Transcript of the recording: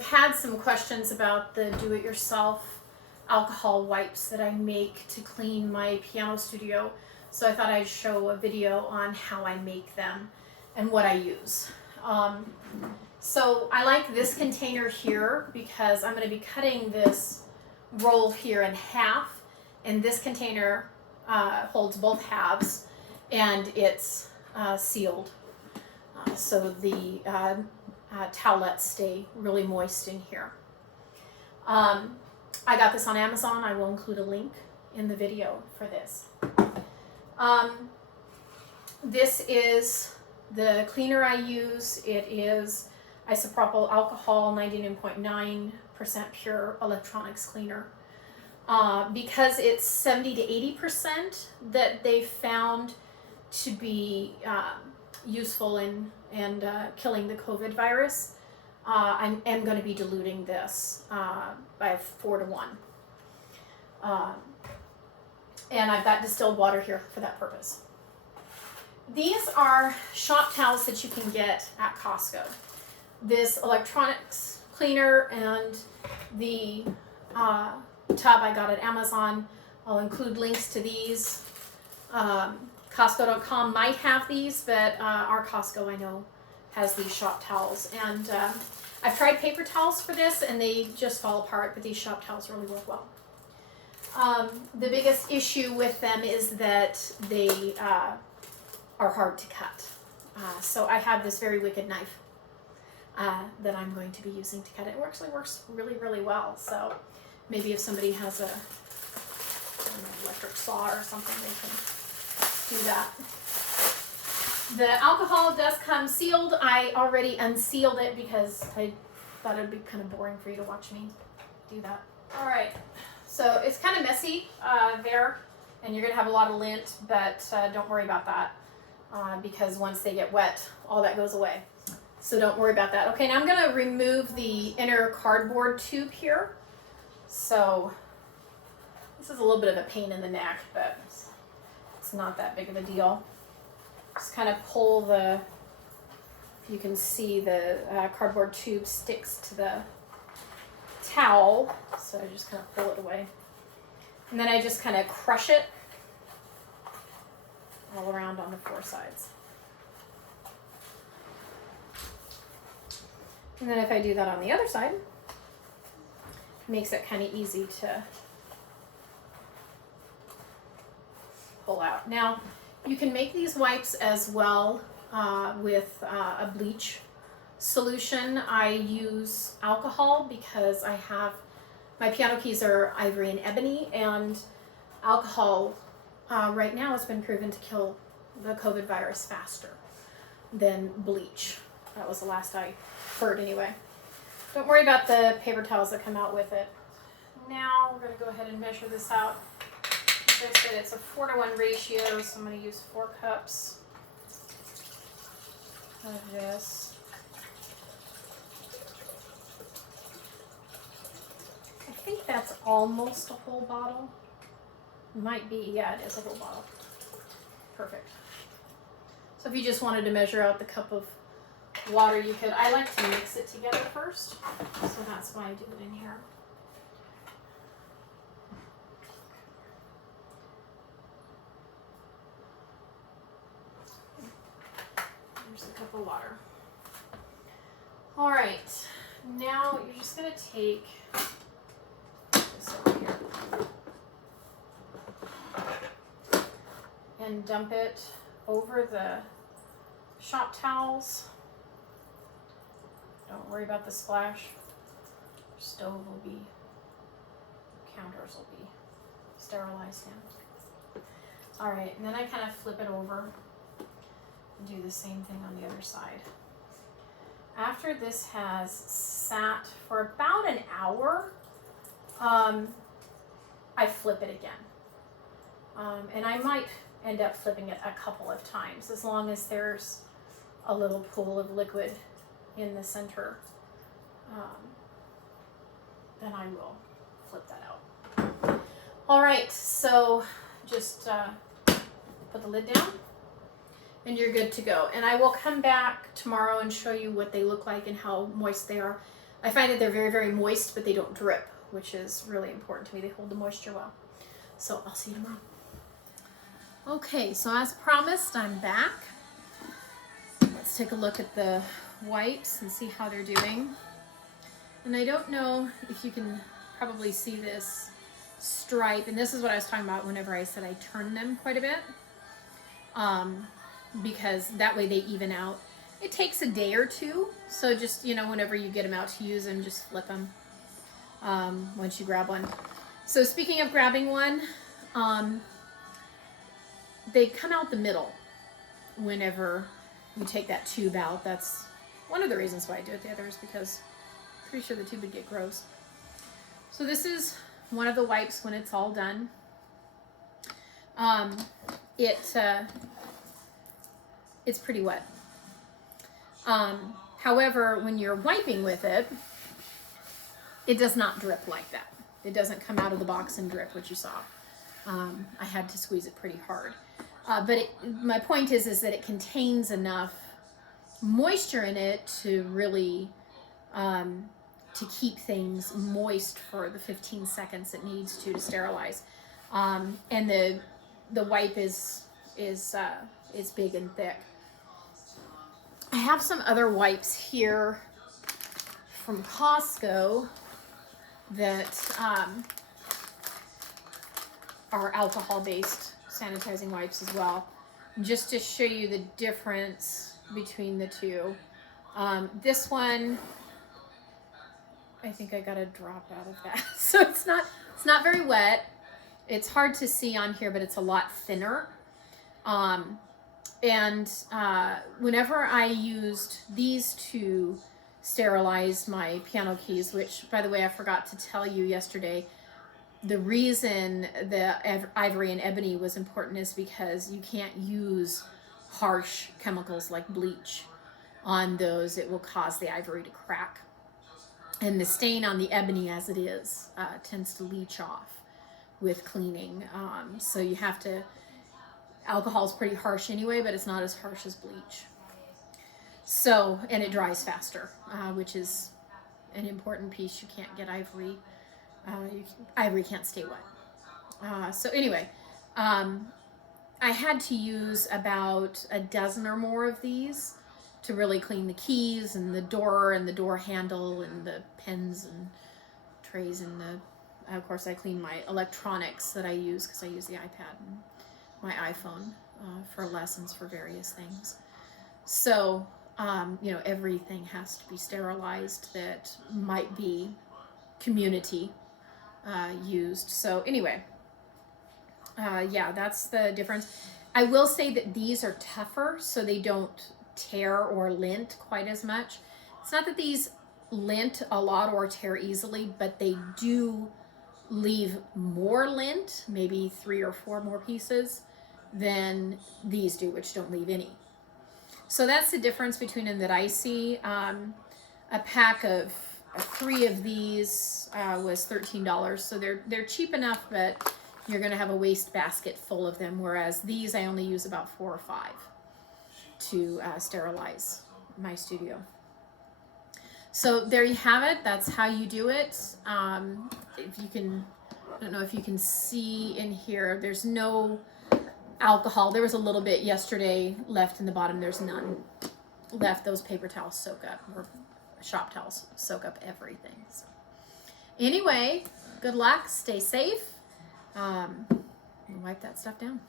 We've had some questions about the do-it-yourself alcohol wipes that I make to clean my piano studio. So I thought I'd show a video on how I make them and what I use. So I like this container here because I'm going to be cutting this roll here in half, and this container holds both halves, and it's sealed. So the towelettes stay really moist in here. I got this on Amazon. I will include a link in the video for this. This is the cleaner I use. It is isopropyl alcohol, 99.9% pure electronics cleaner. Because it's 70 to 80% that they found to be useful in killing the COVID virus, I am going to be diluting this by 4 to 1. And I've got distilled water here for that purpose. These are shop towels that you can get at Costco. This electronics cleaner and the tub I got at Amazon. I'll include links to these. Costco.com might have these, but our Costco I know has these shop towels. And I've tried paper towels for this and they just fall apart, but these shop towels really work well. The biggest issue with them is that they are hard to cut. So I have this very wicked knife that I'm going to be using to cut it. It actually works really, really well. So maybe if somebody has a electric saw or something, they can do that. The alcohol does come sealed. I already unsealed it because I thought it would be kind of boring for you to watch me do that. All right, so it's kind of messy there, and you're gonna have a lot of lint, but don't worry about that because once they get wet, all that goes away. So don't worry about that. Okay, now I'm gonna remove the inner cardboard tube here. So this is a little bit of a pain in the neck, but it's not that big of a deal. Just kind of pull the, you can see the cardboard tube sticks to the towel. So I just kind of pull it away. And then I just kind of crush it all around on the 4 sides. And then if I do that on the other side, it makes it kind of easy to pull out. Now, you can make these wipes as well with a bleach solution. I use alcohol because I have, my piano keys are ivory and ebony, and alcohol right now has been proven to kill the COVID virus faster than bleach. That was the last I heard anyway. Don't worry about the paper towels that come out with it. Now we're going to go ahead and measure this out. As I said, it's a 4 to 1 ratio, so I'm going to use 4 cups of this. I think that's almost a whole bottle. Might be, yeah, it is a whole bottle. Perfect. So if you just wanted to measure out the cup of water, you could. I like to mix it together first, so that's why I do it in here. Here's a cup of water. All right, now you're just going to take this over here and dump it over the shop towels. Don't worry about the splash. Your stove will be, counters will be sterilized in. All right, and then I kind of flip it over and do the same thing on the other side. After this has sat for about an hour, I flip it again. And I might end up flipping it a couple of times as long as there's a little pool of liquid in the center. Then I will flip that out. All right, so just put the lid down and you're good to go. And I will come back tomorrow and show you what they look like and how moist they are. I find that they're very, very moist, but they don't drip, which is really important to me. They hold the moisture well. So I'll see you tomorrow. Okay, so as promised, I'm back. Let's take a look at the wipes and see how they're doing. And I don't know if you can probably see this stripe, and this is what I was talking about whenever I said I turn them quite a bit, because that way they even out. It takes a day or two, so just, you know, whenever you get them out to use them, just flip them once you grab one. So speaking of grabbing one, they come out the middle whenever you take that tube out. That's one of the reasons why I do it. The other is because I'm pretty sure the tube would get gross. So this is one of the wipes when it's all done. It's pretty wet. However, when you're wiping with it, it does not drip like that. It doesn't come out of the box and drip, which you saw. I had to squeeze it pretty hard. But my point is that it contains enough moisture in it to really to keep things moist for the 15 seconds it needs to sterilize. And the wipe is big and thick. I have some other wipes here from Costco that are alcohol-based sanitizing wipes as well, just to show you the difference between the two. This one, I think I got a drop out of that. So it's not very wet. It's hard to see on here, but it's a lot thinner. Whenever I used these to sterilize my piano keys, which, by the way, I forgot to tell you yesterday, the reason the ivory and ebony was important is because you can't use harsh chemicals like bleach on those. It will cause the ivory to crack. And the stain on the ebony as it is tends to leach off with cleaning. So you have to, alcohol is pretty harsh anyway, but it's not as harsh as bleach. So, and it dries faster, which is an important piece. You can't get ivory. Ivory can't stay wet. So anyway, I had to use about a dozen or more of these to really clean the keys and the door handle and the pens and trays and of course I clean my electronics that I use because I use the iPad and my iPhone for lessons for various things. So, you know, everything has to be sterilized that might be community used. So anyway, yeah, that's the difference. I will say that these are tougher, so they don't tear or lint quite as much. It's not that these lint a lot or tear easily, but they do leave more lint, maybe 3 or 4 more pieces than these do, which don't leave any. So that's the difference between them that I see. A pack of 3 of these was $13, so they're cheap enough, but you're going to have a waste basket full of them, whereas these I only use about 4 or 5 to sterilize my studio. So there you have it. That's how you do it. If you can, I don't know if you can see in here, there's no alcohol. There was a little bit yesterday left in the bottom. There's none left. Those paper towels soak up, or shop towels soak up everything. So anyway, good luck. Stay safe. Wipe that stuff down.